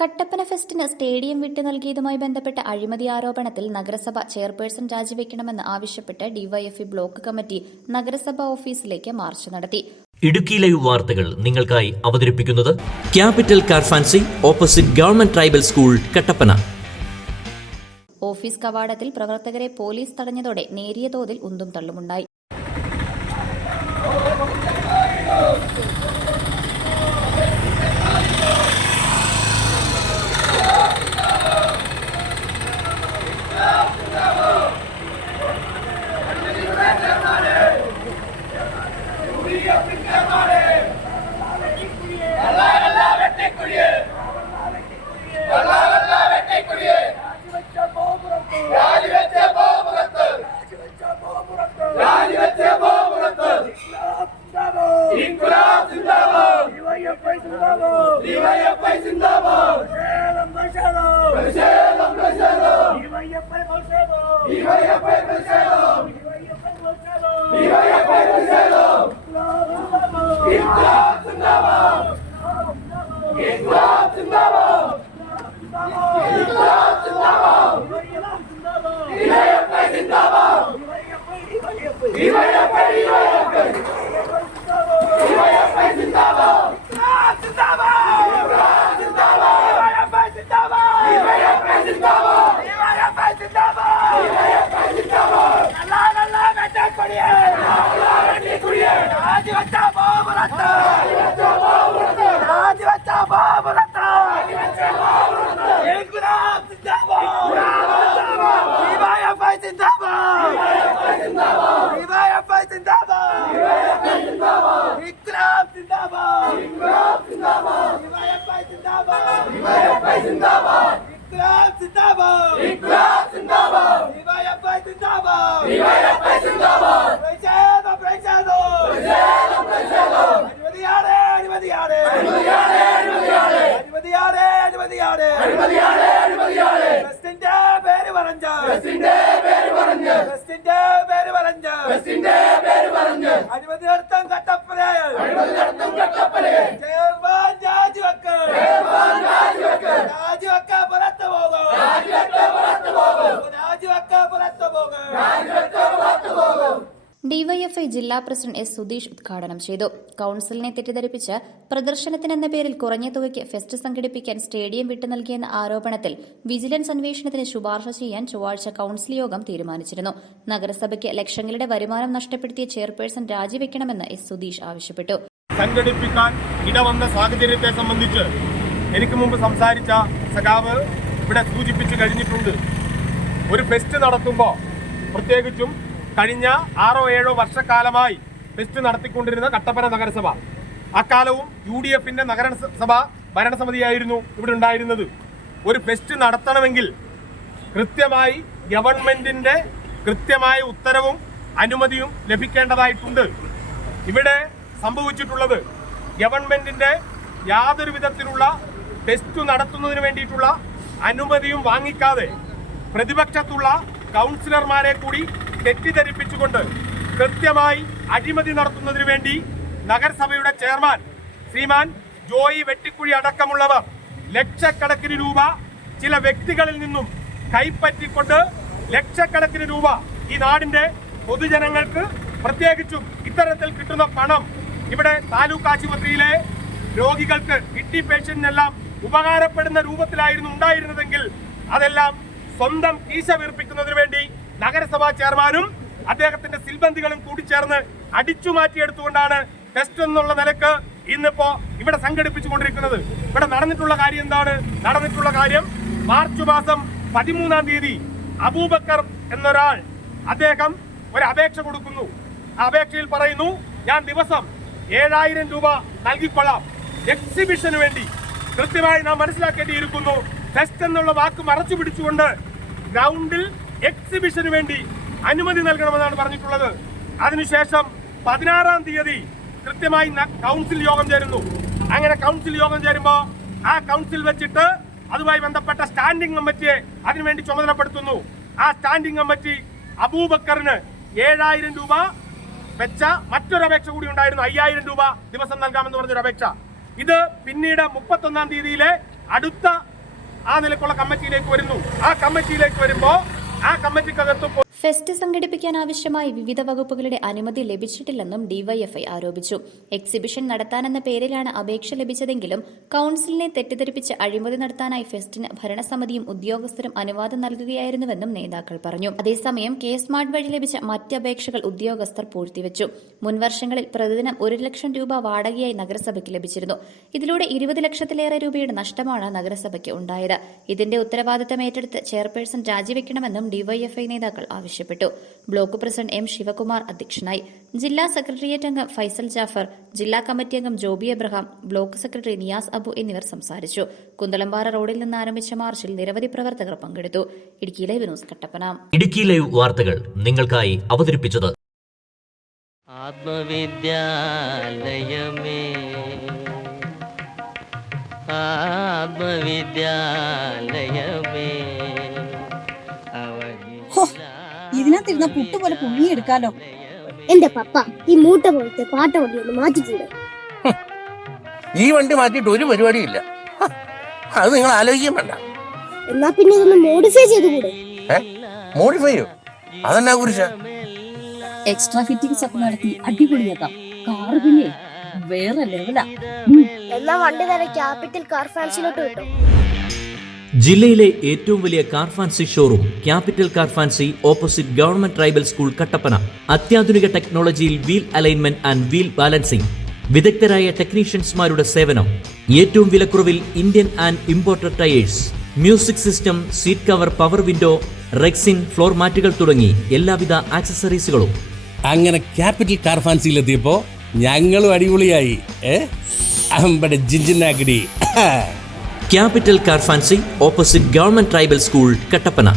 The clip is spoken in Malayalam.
കട്ടപ്പന ഫെസ്റ്റിന് സ്റ്റേഡിയം വിട്ടു നൽകിയതുമായി ബന്ധപ്പെട്ട അഴിമതി ആരോപണത്തിൽ നഗരസഭ ചെയർപേഴ്സൺ രാജിവെക്കണമെന്ന് ആവശ്യപ്പെട്ട് ഡിവൈഎഫ്ഐ ബ്ലോക്ക് കമ്മിറ്റി നഗരസഭാ ഓഫീസിലേക്ക് മാർച്ച് നടത്തി. ഇടുക്കി ലൈവ് വാർത്തകൾ നിങ്ങൾക്കായി അവതരിപ്പിക്കുന്നത് capital car fancy opposite government tribal school Kattappana. Office കവാടത്തിൽ പ്രവർത്തകരെ പോലീസ് തടഞ്ഞതോടെ നേരിയ തോതിൽ ഉന്തും തള്ളുമുണ്ടായി. ഡിവൈഎഫ്ഐ ജില്ലാ പ്രസിഡന്റ് എസ് സുധീഷ് ഉദ്ഘാടനം ചെയ്തു. കൌൺസിലിനെ തെറ്റിദ്ധരിപ്പിച്ച് പ്രദർശനത്തിനെന്ന പേരിൽ കുറഞ്ഞ തുകയ്ക്ക് ഫെസ്റ്റ് സംഘടിപ്പിക്കാൻ സ്റ്റേഡിയം വിട്ടു നൽകിയെന്ന ആരോപണത്തിൽ വിജിലൻസ് അന്വേഷണത്തിന് ശുപാർശ ചെയ്യാൻ ചൊവ്വാഴ്ച കൌൺസിൽ യോഗം തീരുമാനിച്ചിരുന്നു. നഗരസഭയ്ക്ക് ലക്ഷങ്ങളുടെ വരുമാനം നഷ്ടപ്പെടുത്തിയ ചെയർപേഴ്സൺ രാജിവെക്കണമെന്ന് എസ് സുധീഷ് ആവശ്യപ്പെട്ടു. സംഘടിപ്പിക്കാൻ ഇടവന്ന സാഹചര്യത്തെ സംബന്ധിച്ച് എനിക്ക് മുമ്പ് സംസാരിച്ച സഖാവ് ഇവിടെ സൂചിപ്പിച്ചു കഴിഞ്ഞിട്ടുണ്ട്. ഒരു ഫെസ്റ്റ് നടത്തുമ്പോൾ, പ്രത്യേകിച്ചും കഴിഞ്ഞ 6-7 വർഷക്കാലമായി ഫെസ്റ്റ് നടത്തിക്കൊണ്ടിരുന്ന കട്ടപ്പന നഗരസഭ, അക്കാലവും UDFന്റെ നഗരസഭ ഭരണസമിതിയായിരുന്നു ഇവിടെ ഉണ്ടായിരുന്നത്. ഒരു ഫെസ്റ്റ് നടത്തണമെങ്കിൽ കൃത്യമായി ഗവൺമെന്റിന്റെ കൃത്യമായ ഉത്തരവും അനുമതിയും ലഭിക്കേണ്ടതായിട്ടുണ്ട്. ഇവിടെ സംഭവിച്ചിട്ടുള്ളത്, ഗവൺമെന്റിന്റെ യാതൊരു വിധത്തിലുള്ള ഫെസ്റ്റ് നടത്തുന്നതിന് വേണ്ടിയിട്ടുള്ള അനുമതിയും വാങ്ങിക്കാതെ പ്രതിപക്ഷത്തുള്ള കൗൺസിലർമാരെ കൂടി തെറ്റിദ്ധരിപ്പിച്ചുകൊണ്ട് കൃത്യമായി അഴിമതി നടത്തുന്നതിന് വേണ്ടി നഗരസഭയുടെ ചെയർമാൻ ശ്രീമാൻ ജോയി വെട്ടിക്കുഴി അടക്കമുള്ളവർ ലക്ഷക്കണക്കിന് രൂപ ചില വ്യക്തികളിൽ നിന്നും കൈപ്പറ്റിക്കൊണ്ട് ലക്ഷക്കണക്കിന് രൂപ ഈ നാടിന്റെ പൊതുജനങ്ങൾക്ക്, പ്രത്യേകിച്ചും ഇത്തരത്തിൽ കിട്ടുന്ന പണം ഇവിടെ താലൂക്ക് ആശുപത്രിയിലെ രോഗികൾക്ക്, കിഡ്നി പേഷ്യന്റിനെല്ലാം ഉപകാരപ്പെടുന്ന രൂപത്തിലായിരുന്നു ഉണ്ടായിരുന്നതെങ്കിൽ അതെല്ലാം സ്വന്തം കീശ വീർപ്പിക്കുന്നതിന് വേണ്ടി നഗരസഭാ ചെയർമാനും അദ്ദേഹത്തിന്റെ സിൽബന്ധികളും കൂടി ചേർന്ന് അടിച്ചു മാറ്റിയെടുത്തുകൊണ്ടാണ് ഫെസ്റ്റ് എന്നുള്ള നിലക്ക് ഇന്നിപ്പോ ഇവിടെ സംഘടിപ്പിച്ചുകൊണ്ടിരിക്കുന്നത്. ഇവിടെ നടന്നിട്ടുള്ള കാര്യം എന്താണ്? നടന്നിട്ടുള്ള കാര്യം, മാർച്ച് മാസം 13-ാം തീയതി അബൂബക്കർ എന്നൊരാൾ അദ്ദേഹം ഒരു അപേക്ഷ കൊടുക്കുന്നു. ആ അപേക്ഷയിൽ പറയുന്നു, ഞാൻ ദിവസം 7000 രൂപ നൽകിക്കൊള്ളാം എക്സിബിഷന് വേണ്ടി. കൃത്യമായി നാം മനസ്സിലാക്കേണ്ടിയിരിക്കുന്നു, ഫെസ്റ്റ് എന്നുള്ള വാക്ക് മറച്ചു പിടിച്ചുകൊണ്ട് ഗ്രൗണ്ടിൽ എക്സിബിഷന് വേണ്ടി അനുമതി നൽകണമെന്നാണ് പറഞ്ഞിട്ടുള്ളത്. അതിനുശേഷം 16-ാം തീയതി കൃത്യമായി കൗൺസിൽ യോഗം ചേരുന്നു. അങ്ങനെ കൗൺസിൽ യോഗം ചേരുമ്പോൾ ആ കൗൺസിൽ വെച്ചിട്ട് അതുമായി ബന്ധപ്പെട്ട സ്റ്റാൻഡിംഗ് കമ്മിറ്റിയെ അതിനുവേണ്ടി ചുമതലപ്പെടുത്തുന്നു. ആ സ്റ്റാൻഡിംഗ് കമ്മിറ്റി അബൂബക്കറിന് 7000 രൂപ വെച്ച മറ്റൊരു അപേക്ഷ കൂടി ഉണ്ടായിരുന്നു, 5000 രൂപ ദിവസം നൽകാമെന്ന് പറഞ്ഞൊരു അപേക്ഷ. ഇത് പിന്നീട് 31-ാം തീയതിയിലെ അടുത്ത ആ നിലക്കുള്ള കമ്മിറ്റിയിലേക്ക് വരുന്നു. ആ കമ്മിറ്റിയിലേക്ക് വരുമ്പോ ആ കമ്മിറ്റിക്കകത്ത് ഫെസ്റ്റ് സംഘടിപ്പിക്കാൻ ആവശ്യമായ വിവിധ വകുപ്പുകളുടെ അനുമതി ലഭിച്ചിട്ടില്ലെന്നും ഡിവൈഎഫ്ഐ ആരോപിച്ചു. എക്സിബിഷൻ നടത്താനെന്ന പേരിലാണ് അപേക്ഷ ലഭിച്ചതെങ്കിലും കൌൺസിലിനെ തെറ്റിദ്ധരിപ്പിച്ച് അഴിമതി നടത്താനായി ഫെസ്റ്റിന് ഭരണസമിതിയും ഉദ്യോഗസ്ഥരും അനുവാദം നൽകുകയായിരുന്നുവെന്നും നേതാക്കൾ പറഞ്ഞു. അതേസമയം കെ സ്മാർട്ട് വഴി ലഭിച്ച മറ്റ് അപേക്ഷകൾ ഉദ്യോഗസ്ഥർ പൂഴ്ത്തിവെച്ചു. മുൻവർഷങ്ങളിൽ പ്രതിദിനം 1 ലക്ഷം രൂപ വാടകയായി നഗരസഭയ്ക്ക് ലഭിച്ചിരുന്നു. ഇതിലൂടെ 20 ലക്ഷത്തിലേറെ രൂപയുടെ നഷ്ടമാണ് നഗരസഭയ്ക്ക് ഉണ്ടായത്. ഇതിന്റെ ഉത്തരവാദിത്തം ഏറ്റെടുത്ത് ചെയർപേഴ്സൺ രാജിവെക്കണമെന്നും ഡിവൈഎഫ്ഐ നേതാക്കൾ ആവശ്യപ്പെട്ടു. ബ്ലോക്ക് പ്രസിഡന്റ് എം ശിവകുമാർ അധ്യക്ഷനായി. ജില്ലാ സെക്രട്ടേറിയറ്റ് അംഗം ഫൈസൽ ജാഫർ, ജില്ലാ കമ്മിറ്റി അംഗം Joby Abraham, block secretary Niyas Abu എന്നിവർ സംസാരിച്ചു. കുന്തളംപാറ റോഡിൽ നിന്ന് ആരംഭിച്ച മാർച്ചിൽ നിരവധി പ്രവർത്തകർ പങ്കെടുത്തു. Idukki live news Kattappana. Idukki live വാർത്തകൾ നിങ്ങൾക്കായി അവതരിപ്പിച്ചത് ആത്മവിദ്യാലയമേ ആത്മവിദ്യാലയമേ. ഇതിനകത്തിരുന്ന പുട്ട് പോലെ പുഴുങ്ങിയെടുക്കാലോ. എന്റെ പപ്പ ഈ മൂട്ട പോലത്തെ പാട്ട വണ്ടി ഒന്ന് മാറ്റിക്കൂടെ? ഈ വണ്ടി മാറ്റിയിട്ട് ഒരു പരിപാടിയില്ല. അത് നിങ്ങൾ ആലോചിക്കാൻ വേണ്ട. എന്നാ പിന്നെ ഇതൊന്ന് മോഡിഫൈ ചെയ്തുകൂടെ? മോഡിഫൈയോ? അതെന്നാ കുറിച്ച? എക്സ്ട്രാ ഫിറ്റിംഗ്സ് ഒക്കെ നടത്തി അടിപൊളിയാക്കാം. കാറ് പിന്നെ വേറെ ലെവലാ. എന്നാ വണ്ടി നേരെ ക്യാപിറ്റൽ കാർ ഫാൻസിലോട്ട് കിട്ടും. ജില്ലയിലെ ഏറ്റവും വലിയ car fancy showroom capital car fancy, opposite government tribal school, Kattappana. അത്യാധുനിക ടെക്നോളജിയിൽ wheel alignment and wheel balancing, വിദഗ്ധരായ ടെക്നീഷ്യൻസ്മാരുടെ സേവനം, ഏറ്റവും വിലക്കുറവിൽ Indian and imported tyres, music system, seat cover, power window, rexine, floor മാറ്റുകൾ തുടങ്ങി എല്ലാവിധ ആക്സസറീസുകളും. അങ്ങനെ ക്യാപിറ്റൽ കാർ ഫാൻസിയിലെത്തിയപ്പോ ഞങ്ങളും അടിപൊളിയായി. അമ്പടെ ജിഞ്ചിനാക്കിടി. Capital car fancy, opposite government tribal school, Kattappana.